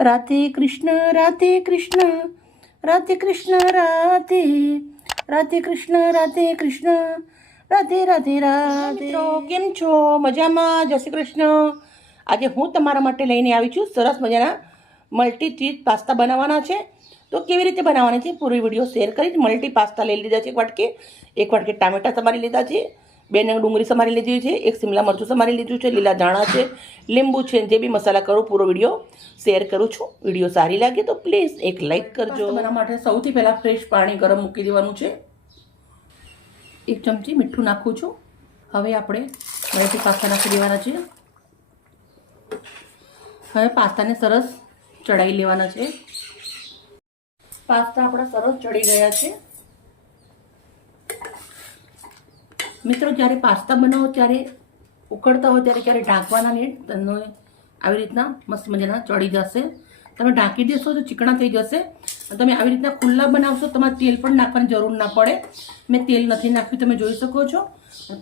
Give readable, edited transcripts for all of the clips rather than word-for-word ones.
રાધે કૃષ્ણ રાધે કૃષ્ણ રાધે કૃષ્ણ રાધે રાધે કૃષ્ણ રાધે કૃષ્ણ રાધે રાધે રાધે. કેમ છો? મજામાં? જય શ્રી કૃષ્ણ. આજે હું તમારા માટે લઈને આવી છું સરસ મજાના મલ્ટી ચીઝ પાસ્તા બનાવવાના છે. તો કેવી રીતે બનાવવાના છે પૂરી વિડીયો શેર કરી. મલ્ટી પાસ્તા લઈ લીધા છે. એક વાટકે ટામેટા સમારી લીધા છે, 2 નંગ ડુંગળી સમારી લીધી છે, 1 શિમલા મરચું સમારી લીધું છે, લીલા ધાણા છે, લીંબુ છે. જે બી મસાલા કરું પૂરો વિડીયો શેર કરું છું. વિડીયો સારી લાગે તો પ્લીઝ એક લાઇક કરજો. બનાવવા માટે સૌથી પહેલાં ફ્રેશ પાણી ગરમ મૂકી દેવાનું છે. 1 ચમચી મીઠું નાખું છું. હવે આપણે મલ્ટી પાસ્તા નાખી દેવાના છે. હવે પાસ્તાને સરસ ચડાવી લેવાના છે. પાસ્તા આપણા સરસ ચડી ગયા છે. મિત્રો, જ્યારે પાસ્તા બનાવો ત્યારે ઉકળતા હોય ત્યારે ક્યારે ઢાંકવાના નહીં. આવી રીતના મસ્ત મજાના ચડી જશે. તમે ઢાંકી દેશો તો ચીકણા થઈ જશે. તમે આવી રીતના ખુલ્લા બનાવશો, તમારે તેલ પણ નાખવાની જરૂર ના પડે. મેં તેલ નથી નાખ્યું, તમે જોઈ શકો છો.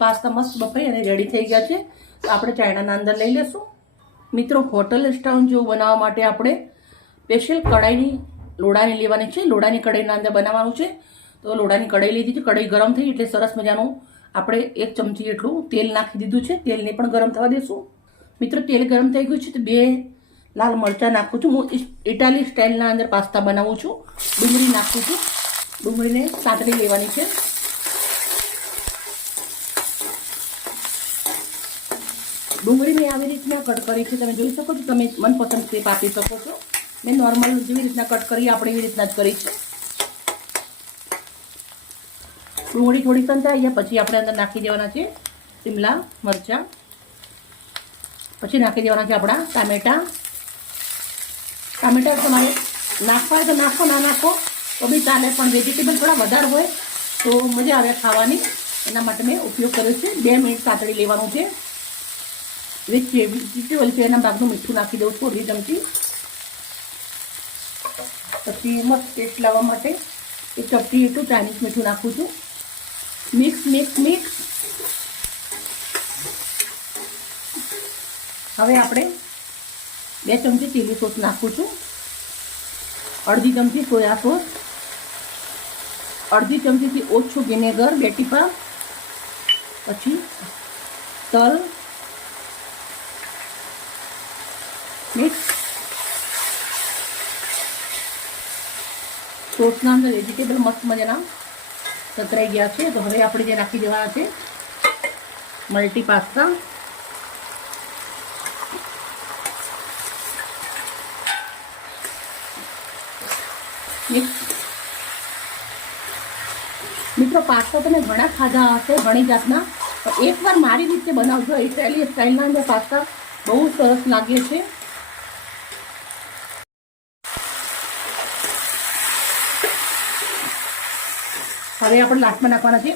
પાસ્તા મસ્ત બફાઈ અને રેડી થઈ ગયા છે. તો આપણે ચાયણાના અંદર લઈ લેશું. મિત્રો, હોટલ સ્ટાઇલ જેવું બનાવવા માટે આપણે સ્પેશિયલ કઢાઈની લોડાની લેવાની છે. લોડાની કઢાઈના અંદર બનાવવાનું છે. તો લોડાની કઢાઈ લીધી છે. કઢાઈ ગરમ થઈ એટલે સરસ મજાનું આપણે 1 ચમચી એટલું તેલ નાખી દીધું છે. તેલને પણ ગરમ થવા દેશું. મિત્રો, તેલ ગરમ થઈ ગયું છે તો 2 લાલ મરચાં નાખું છું. હું ઇટાલી સ્ટાઇલના અંદર પાસ્તા બનાવું છું. ડુંગળી નાખું છું. ડુંગળીને સાંતળી લેવાની છે. ડુંગળી મેં આવી રીતના કટ કરી છે. તમે જોઈ શકો છો. તમે મનપસંદ શેપ આપી શકો છો. મેં નોર્મલ જેવી રીતના કટ કરી આપણે એવી રીતના જ કરી છે. ડુંગળી થોડી સંતાઈ પછી આપણે અંદર નાખી દેવાના છે શિમલા મરચાં. પછી નાખી દેવાના છે આપણા ટામેટા. ટામેટા તમારે નાખવા હોય તો નાખો, ના નાખો તો બી ચાલે, પણ વેજીટેબલ થોડા વધારે હોય તો મજા આવે ખાવાની. એના માટે મેં ઉપયોગ કર્યો છે. 2 મિનિટ સાતળી લેવાનું છે. વેજીટેબલ છે એના ભાગનું મીઠું નાખી દઉં છું, 1 ચમચી. પછી મસ્ત ટેસ્ટ લાવવા માટે 1 ચપટી એટલું ચાઇનીઝ મીઠું નાખું છું. Mix mix mix. હવે આપણે 2 ચમચી ચીલી સોસ નાખું છું. 1/2 ચમચી સોયા સોસ, 1/2 ચમચીથી ઓછું વિનેગર, 2 ટીપા. પછી તલ મિક્સ. સોસના અંદર વેજીટેબલ મસ્ત મજાના સતરાઈ ગયા છે. તો હવે આપણે જે નાખી દેવાના છે મલ્ટી પાસ્તા. મિત્રો, પાસ્તા તમે ઘણા ખાધા હશે, ઘણી જાતના, પણ એકવાર મારી રીતે બનાવજો. ઇટાલિયન સ્ટાઇલના અંદર પાસ્તા બહુ સરસ લાગે છે. હવે આપણે લાસ્ટમાં નાખવાના છે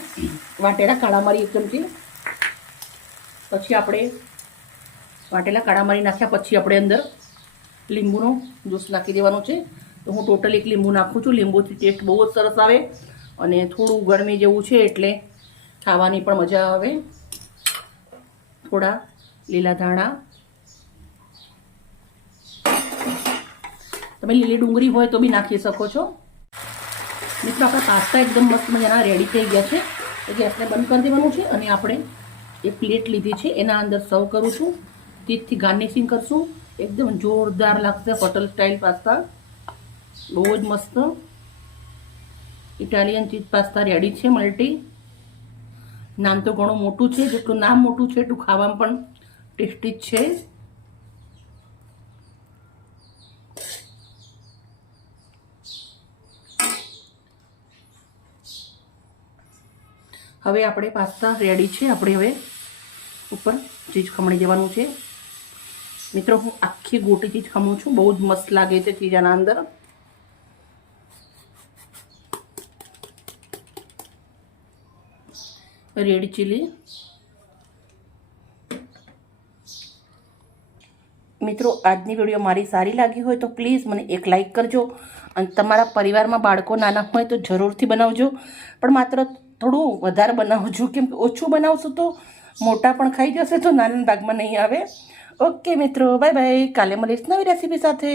વાટેલા કાળા મરી 1 ચમચી. પછી આપણે વાટેલા કાળા મરી નાખ્યા પછી આપણે અંદર લીંબુનો જ્યુસ નાખી દેવાનો છે. તો હું ટોટલ 1 લીંબુ નાખું છું. લીંબુથી ટેસ્ટ બહુ જ સરસ આવે અને થોડું ગરમી જેવું છે એટલે ખાવાની પણ મજા આવે. થોડા લીલા ધાણા, તમે લીલી ડુંગળી હોય તો બી નાખી શકો છો. મિત્રો, આપણા પાસ્તા એકદમ મસ્ત મજાના રેડી થઈ ગયા છે. તો ગેસને બંધ કરી દેવાનું છે અને આપણે એક પ્લેટ લીધી છે એના અંદર સર્વ કરું છું. ચીઝથી ગાર્નિશિંગ કરશું. એકદમ જોરદાર લાગશે હોટલ સ્ટાઇલ પાસ્તા. બહુ જ મસ્ત ઇટાલિયન ચીઝ પાસ્તા રેડી છે મલ્ટી. નામ તો ઘણું મોટું છે. જેટલું નામ મોટું છે એટલું ખાવામાં પણ ટેસ્ટી જ છે. હવે આપણે પાસ્તા રેડી છે. આપણે હવે ઉપર ચીઝ ખમણી દેવાનું છે. મિત્રો, હું આખી ગોટી ચીઝ ખમું છું. બહુ જ મસ્ત લાગે છે ચીઝ આના અંદર. Red chilli. મિત્રો, આજની વિડીયો મારી સારી લાગી હોય તો પ્લીઝ મને એક લાઈક કરજો. અને તમારા પરિવારમાં બાળકો નાના હોય તો જરૂરથી બનાવજો. પણ માત્ર થોડું વધારે બનાવજો, કેમ કે ઓછું બનાવશો તો મોટા પણ ખાઈ જશે તો નાના ભાગમાં નહીં આવે. ઓકે મિત્રો, બાય બાય. કાલે મળીશ નવી રેસીપી સાથે.